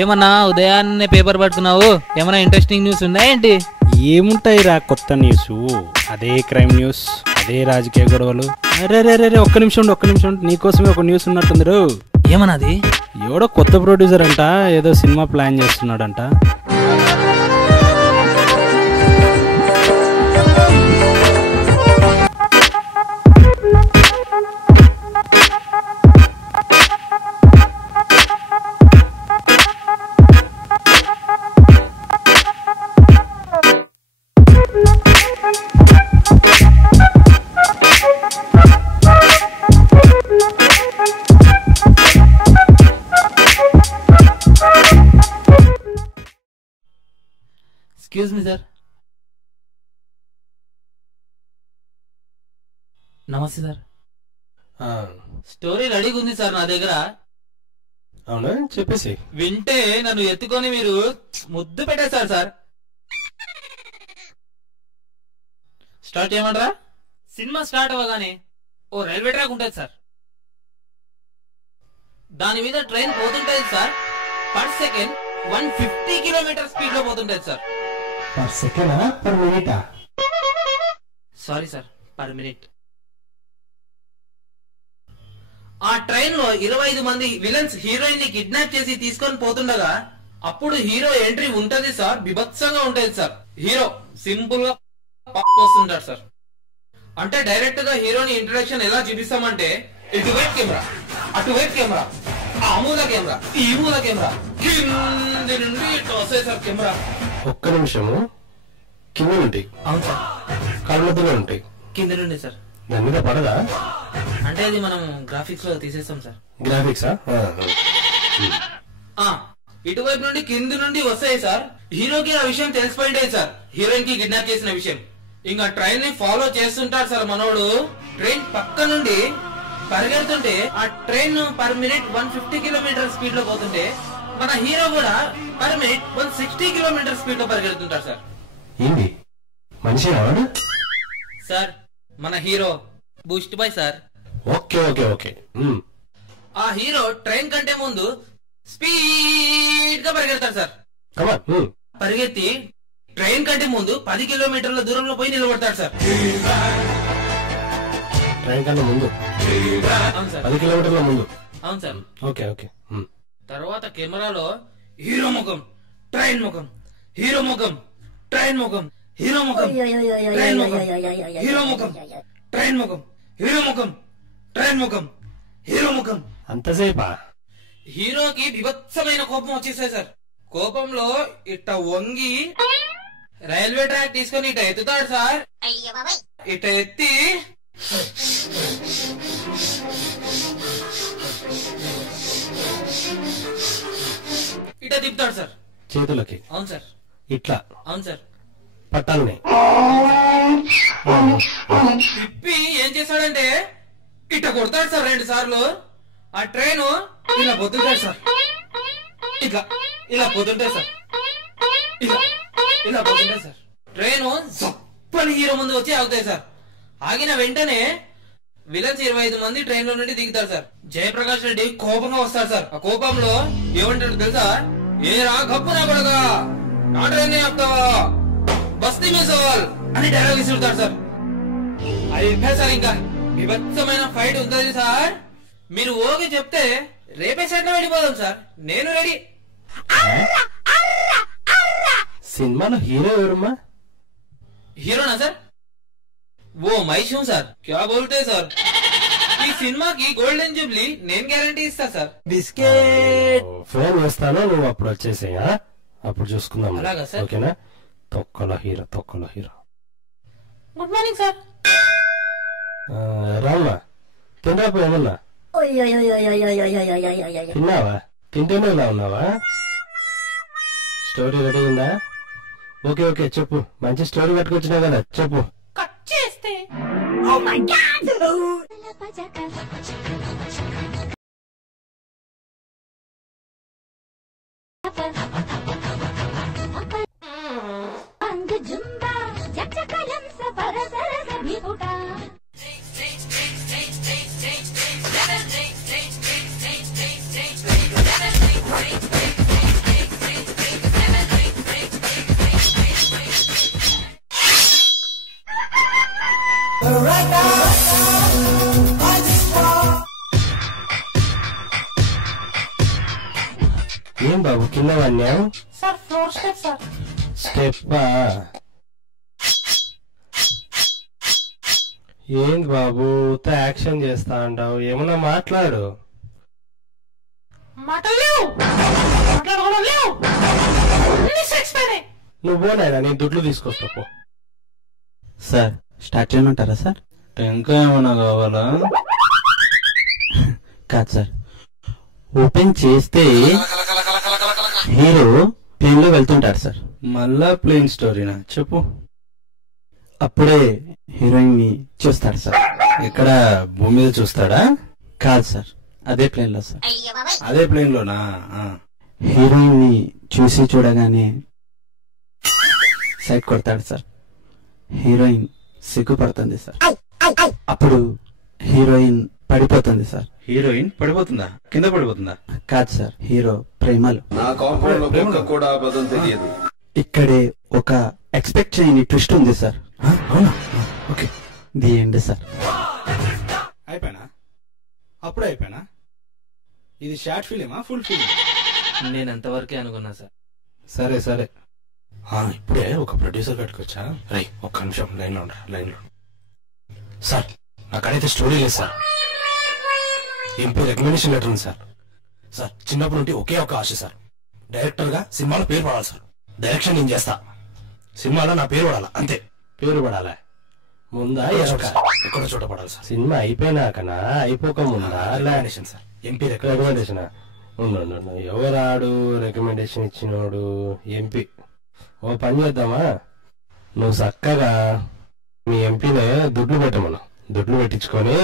ఏమన్నా ఉదయాన్నే పేపర్ పడుతున్నావు? ఏమన్నా ఇంట్రెస్టింగ్ న్యూస్ ఉన్నాయా ఏంటి? ఏముంటాయిరా కొత్త న్యూస్? అదే క్రైమ్ న్యూస్, అదే రాజకీయ గొడవలు. అరే ఒక్క నిమిషం నీకోసమే ఒక న్యూస్ ఉన్నట్టుంది. ఏమన్నది? ఎవడో కొత్త ప్రొడ్యూసర్ అంట, ఏదో సినిమా ప్లాన్ చేస్తున్నాడంట. Excuse me sir. నమస్తే సార్. స్టోరీ రెడీగా ఉంది సార్ నా దగ్గర. అవునా, చెప్పేసి. వింటే నన్ను ఎత్తుకొని మీరు ముద్దు పెట్టేశారు సార్. స్టార్ట్ చేయమంటారా? సినిమా స్టార్ట్ అవ్వగానే ఓ రైల్వే ట్రాక్ ఉంటుంది సార్. దాని మీద ట్రైన్ పోతుంటది sir. Per second 150 kilometre speed లో పోతుంటది sir. Per second per minute? Sorry sir, per minute. ఆ ట్రైన్ లో 25 మంది విలన్స్ హీరోయిన్ ని కిడ్నాప్ చేసి తీసుకొని పోతుండగా అప్పుడు హీరో ఎంట్రీ ఉంటది సార్. బిభత్సంగా ఉంటది సార్. హీరో సింపుల్ గా వస్తుంటాడు సార్. అంటే డైరెక్ట్ గా హీరోని ఇంట్రడక్షన్ ఎలా చూపిస్తామంటే, ఇటువైపు కెమెరా, అటువైపు కెమెరా, ఆ మూల కెమెరా, ఈ మూల కెమెరా, కింది నుండి ఇట్లా వస్తాయి సార్ కెమెరా. ఒక్క నిమిషము. కింద ఉంటాయి? అవును సార్. కాళ్ళ మధ్యలో ఉంటాయి? కింద నుండి సార్. దాని మీద పడదా? అంటే అది మనం గ్రాఫిక్స్ లో తీసేస్తాం సార్. గ్రాఫిక్సా? ఇటువైపు నుండి కింది నుండి వస్తాయి సార్. హీరోకి ఆ విషయం తెలిసిపోయింది సార్, హీరోయిన్ కి కిడ్నాప్ చేసిన విషయం. ఇంకా ట్రైన్ ని ఫాలో చేస్తుంటాడు సార్ మనోడు. ట్రైన్ పక్క నుండి పరిగెడుతుంటే ఆ train per minute 150 kilometre speed లో పోతుంటే మన హీరో కూడా పర్ మినిట్ 160 కిలోమీటర్ స్పీడ్ లో పరిగెడుతుంటారు సార్. ఏంటి మనిషి సార్? మన hero Boost bye sir. Okay okay okay. ఆ హీరో ట్రైన్ కంటే ముందు స్పీడ్ గా పరిగెడతాడు సార్. పరిగెత్తి ట్రైన్ కంటే ముందు 10 కిలోమీటర్ల దూరంలో పోయి నిలబడతాడు సార్. ట్రైన్ కన్నా ముందు? అవును సార్. 10 కిలోమీటర్ల ముందు? అవును సార్. Okay okay. తర్వాత కెమెరాలో హీరో ముఖం, ట్రైన్ ముఖం, హీరో ముఖం, ట్రైన్ ముఖం, హీరో ముఖం, ట్రైన్ ముఖం, హీరో ముఖం, ట్రైన్ ముఖం, హీరో ముఖం, ట్రైన్ ముఖం, హీరో ముఖం. అంతసేపా? హీరోకి బిభత్సమైన కోపం వచ్చేసాయి సార్. కోపంలో ఇట్ట వంగి రైల్వే ట్రాక్ తీసుకొని ఇట ఎత్తుతాడు సార్. ఇట ఎత్తి ఇట తిప్పుతాడు సార్ చేతులకి. అవును సార్. ఇట్లా? అవును సార్. పట్టాలని తిప్పి ఏం చేశాడంటే ఇట్ట కొడతాడు సార్ 2 సార్లు. ఆ ట్రైన్ ఇలా పోతుంటాడు సార్. ఇట్లా ఇలా పోతుంటాయి సార్. ఇలా పోతుంటాయి సార్. ట్రైన్ జప్పని హీరో ముందు వచ్చి ఆగుతాయి సార్. ఆగిన వెంటనే విలన్స్ 25 మంది ట్రైన్ లో నుండి దిగుతారు సార్. జయప్రకాష్ రెడ్డి కోపంగా వస్తాడు సార్. ఆ కోపంలో ఏమంటాడు తెలుసా? ఏ రా గప్పు నా కొడగా, నా ట్రైన్ ఆపుతావా, బస్తీ మీ సవాల్ అని డైలాగ్ ఇస్తుంటాడు సార్. అయిపోయి సార్. ఇంకా విభత్సమైన ఫైట్ ఉంటుంది సార్. మీరు ఓకే చెప్తే రేపే సెట్లో వెళ్ళిపోదాం సార్. నేను రెడీ. సినిమాలో హీరో ఎవరమ్మా? హీరోనా సార్? ఓ మైషం సార్. క్యా బోల్తే సార్. ఈ సినిమాకి గోల్డెన్ జూబ్లీ నేను గ్యారంటీ ఇస్తా సార్. బిస్కెట్ ఫోన్ వేస్తాను, నువ్వు అప్పుడు వచ్చేసేయ్. అప్పుడు చూసుకుందాం. అలాగా సార్. ఓకేనా? తొక్కలో హీరో. Good morning sir. రామ్మా, తింటాపు ఏమన్నా తిన్నావా? తింటేనే ఇలా ఉన్నావా? స్టోరీ రెడీ ఉందా? ఓకే ఓకే చెప్పు. మంచి స్టోరీ పట్టుకొచ్చినావు కదా, చెప్పు. కట్ చేస్తే ఏం బాబు కింద వాడినావు? Sir floor step sir. స్టెప్పా? ఏంది బాబు యాక్షన్ చేస్తా అంటావు? ఏమన్నా మాట్లాడు. నువ్వు పోనాయనా నేను దుడ్లు తీసుకొస్తా పో. సార్ స్టార్ట్ చేయమంటారా సార్? ఇంకా ఏమన్నా కావాలా? కాదు సార్, ఓపెన్ చేస్తే హీరో ప్లేన్ లో వెళ్తుంటాడు సార్. మళ్ళా ప్లేన్ స్టోరీనా? చెప్పు. అప్పుడే హీరోయిన్ ని చూస్తాడు సార్. ఎక్కడ భూమి మీద చూస్తాడా? కాదు సార్, అదే ప్లేన్ లో సార్. అదే ప్లేన్ లోనా? హీరోయిన్ ని చూసి చూడగానే సైట్ కొడతాడు సార్. హీరోయిన్ సిగ్గుపడుతుంది సార్. అప్పుడు హీరోయిన్ పడిపోతుంది సార్. హీరోయిన్ పడిపోతుందా? కింద పడిపోతుందా? కాదు సార్, హీరో ప్రేమలో. ఇక్కడే ఒక ఎక్స్పెక్ట్ చేయని ట్విస్ట్ ఉంది సార్. అవునా? Okay, the end sir. అయిపోయినా? అప్పుడే అయిపోయినా? ఇది షార్ట్ ఫిలిమా ఫుల్ ఫిలిం? నేను అంతవరకే అనుకున్నా సార్. సరే సరే, ఇప్పుడే ఒక ప్రొడ్యూసర్ కట్టుకొచ్చా. రై ఒక్క నిమిషం లైన్ లో లైన్ లో. సార్ నాకడైతే స్టోరీ లేదు సార్. ఎంపీ రికమెండేషన్ లెటర్ ఉంది సార్. సార్ చిన్నప్పటి నుండి ఒకే ఒక ఆశ సార్, డైరెక్టర్ గా సినిమాలో పేరు పడాలి సార్. డైరెక్షన్ నేను చేస్తా, సినిమాలో నా పేరు పడాలా అంతే. పేరు పడాలా? ముందా ఎక్కడ చోట పడాలి సార్? సినిమా అయిపోయినాకనా అయిపోక ముందా? Recommendation sir, MP recommendation. ఎవరాడు రికమెండేషన్ ఇచ్చినోడు? ఎంపీ. ఓ పని చేద్దామా, నువ్వు చక్కగా మీ ఎంపీనే దుడ్లు పెట్టమను. దుడ్లు పెట్టించుకొని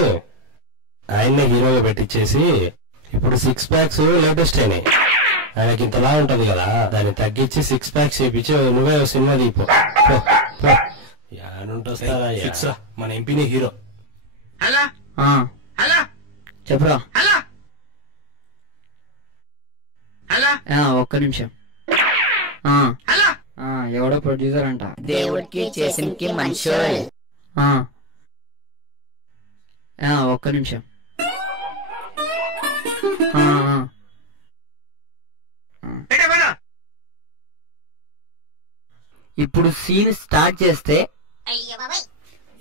ఆయన్నే హీరోగా పెట్టించేసి, ఇప్పుడు 6 ప్యాక్స్ లేటెస్ట్ అయినాయి, ఆయనకి ఇంతలా ఉంటది కదా, దాన్ని తగ్గించి 6 ప్యాక్స్ చేపించి నువ్వే సినిమా దీపో. ఫిక్స్ రా, మన ఎంపీని హీరో. చెప్పురా. ఒక్క నిమిషం. ఎవడో ప్రొడ్యూసర్ అంట. దేవుడికి చేసినకి మనిషి. ఒక్క నిమిషం. ఇప్పుడు సీన్ స్టార్ట్ చేస్తే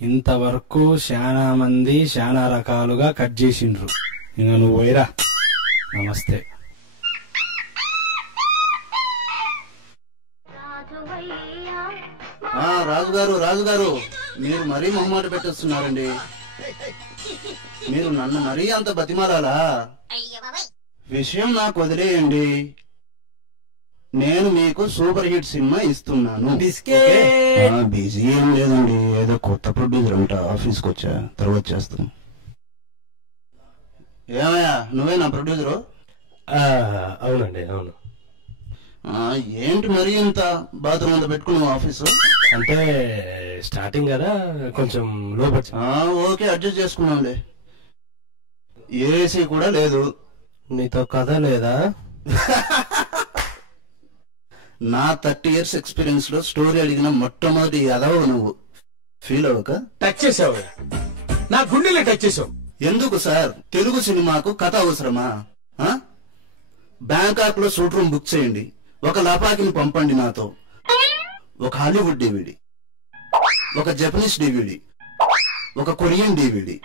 ఇంతవరకు చాలా మంది చాలా రకాలుగా కట్ చేసిండ్రు. ఇంకా నువ్వు పోయిరా. నమస్తే. రాజుగారు మీరు మరీ మొహమాట పెట్టేస్తున్నారండి. మీరు నన్ను మరీ అంత బతిమాలాలా? విషయం నాకు వదిలేయండి. నేను మీకు సూపర్ హిట్ సినిమా ఇస్తున్నాను. బిజీ ఏం లేదండి, ఏదో కొత్త ప్రొడ్యూసర్ అంట, ఆఫీస్కి వచ్చా, తర్వాత చేస్తాను. ఏమయ్యా నువ్వే నా ప్రొడ్యూసరు? అవునండి అవును. ఏంటి మరి ఇంత బాత్రూమ్ అంతా పెట్టుకున్నావు ఆఫీసు? అంటే స్టార్టింగ్ కదా, కొంచెం లో బడ్జెట్. ఓకే, అడ్జస్ట్ చేసుకున్నాంలే. ఏసీ కూడా లేదు. నీతో కథ లేదా? నా 30 years ఎక్స్పీరియన్స్ లో స్టోరీ అడిగిన మొట్టమొదటి అదవ నువ్వు. ఫీల్ అవ్వక టచ్ చేసావు, నా గుండెలే టచ్ చేసావు. ఎందుకు సార్, తెలుగు సినిమాకు కథ అవసరమా? బ్యాంకాక్ లో షూట్ రూమ్ బుక్ చేయండి, ఒక లపాకిని పంపండి నాతో, ఒక హాలీవుడ్ డివిడి, ఒక జపనీస్ డివిడి, ఒక కొరియన్ డివిడి,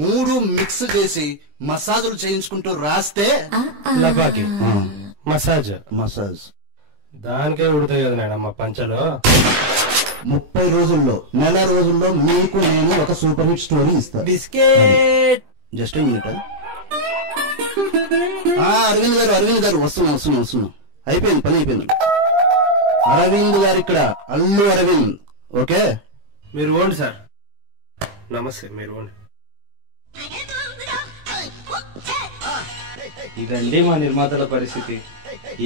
3 మిక్స్ చేసి మసాజులు చేయించుకుంటూ రాస్తే లపాకి మసాజ్ దానికే ఉడతాయి కదా నాయన మా పంచలో. 30 రోజుల్లో, నెల రోజుల్లో మీకు నేను ఒక సూపర్ హిట్ స్టోరీ ఇస్తాను. Biscuit. Just minute. Arvind garu వస్తున్నా. అయిపోయింది, పని అయిపోయింది. అరవింద్ గారు ఇక్కడ, అల్లు అరవింద్. ఓకే, మీరు ఓండి సార్. నమస్తే, మీరు ఓండి. ఇదండి మా నిర్మాతల పరిస్థితి.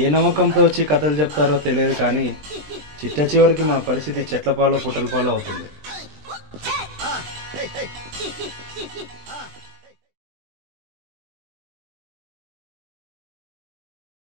ఏ నమ్మకంతో వచ్చి కథలు చెప్తారో తెలియదు, కానీ చిట్ట చివరికి మా పరిస్థితి చెట్ల పాలో పుట్టల పాలో అవుతుంది.